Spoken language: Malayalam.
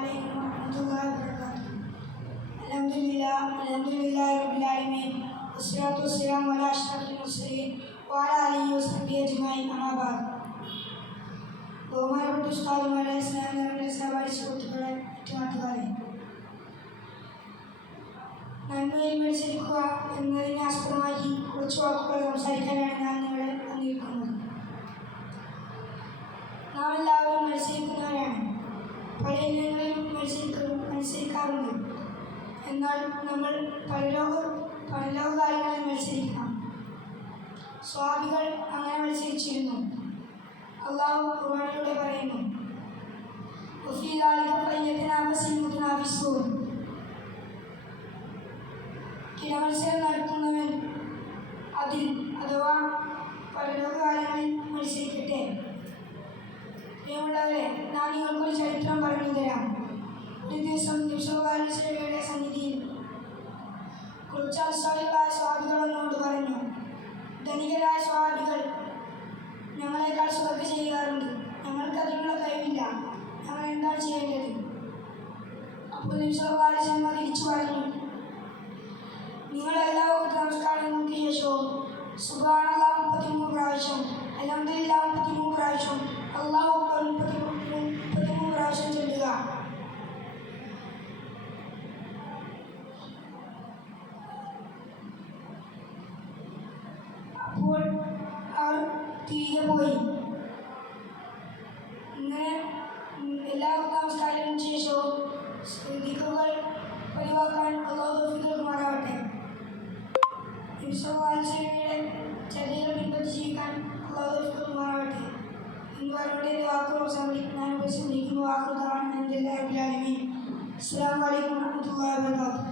عليكم ورحمة الله وبركاته. الحمد لله رب العالمين والصلاة والسلام على أشرف المرسلين وعلى آله وصحبه أجمعين. أما بعد. ബഹുമാനപ്പെട്ട ഉസ്താദുമാരെ, സ്നേഹനിറഞ്ഞ സഹപാഠി സുഹൃത്തുക്കളെ, മറ്റു നാട്ടുകാരെ, നന്മയിൽ മത്സരിക്കുക എന്നതിനെ ആസ്പദമാക്കി കുറച്ച് വാക്കുകൾ സംസാരിക്കാനാണ് ഞാൻ നിങ്ങളെ വന്നിരിക്കുന്നത്. നാം എല്ലാവരും മത്സരിക്കുന്നവരാണ്. പല ഇനങ്ങളിലും മത്സരിക്കാറുണ്ട്. എന്നാൽ നമ്മൾ പരലോക കാര്യങ്ങളിൽ മത്സരിക്കണം. സ്വഹാബികൾ അങ്ങനെ മത്സരിച്ചിരുന്നു. അള്ളാഹു ഖുർആനിലൂടെ പറയുന്നു, വഫീ ദാലിക ഫല്യതനാഫസിൽ മുതനാഫിസൂൻ. കിടമത്സരം നടത്തുന്നവൻ അതിൽ അഥവാ പരലോക കാര്യങ്ങളിൽ മത്സരിക്കട്ടെ. പ്രിയമുള്ളവരെ, ഞാൻ നിങ്ങൾക്കൊരു ചരിത്രം പറഞ്ഞു തരാം. ഒരു ദിവസം നബിയുടെ സന്നിധിയിൽ കുറച്ച് അൻസാരികളായ സ്വഹാബികളെന്നോട് പറഞ്ഞു, ധനികരായ സ്വഹാബികൾ ഞങ്ങളെക്കാൾ സ്വതക്ക ചെയ്യാറുണ്ട്. ഞങ്ങൾക്ക് അതിനുള്ള കഴിവില്ല. ഞങ്ങൾ എന്താണ് ചെയ്യേണ്ടത്? അപ്പോൾ നബി തിരിച്ചു പറഞ്ഞു, നിങ്ങളെല്ലാവരും നമസ്കാരം നോക്കിയ ശേഷവും സുബ്ഹാനല്ലാഹ് 33 പ്രാവശ്യം, അൽഹംദുലില്ലാഹ് 33 പ്രാവശ്യം, അല്ലാഹു അക്ബർ 33 പ്രാവശ്യം ചൊല്ലുക. അപ്പോൾ അവർ തിരികെ പോയി. ഇങ്ങനെ എല്ലാ നമസ്കാരത്തിനും ശേഷവും ദിക്റുകൾ പതിവാക്കാൻ അല്ലാഹു തൗഫീഖ് നൽകുമാറാവട്ടെ. നബിയുടെ ചര്യകൾ പിൻപറ്റി ജീവിക്കാൻ അല്ലാഹു തൗഫീഖ് നൽകുമാറാവട്ടെ. ഇന്നുവരുടെ വാക്കുകൾ ഞാൻ ഉപസംഹരിക്കുന്നു. വാക്കുകളാണ്. അസ്സലാമു അലൈക്കും വറഹ്മത്തുള്ളാഹി വബറകാതുഹു.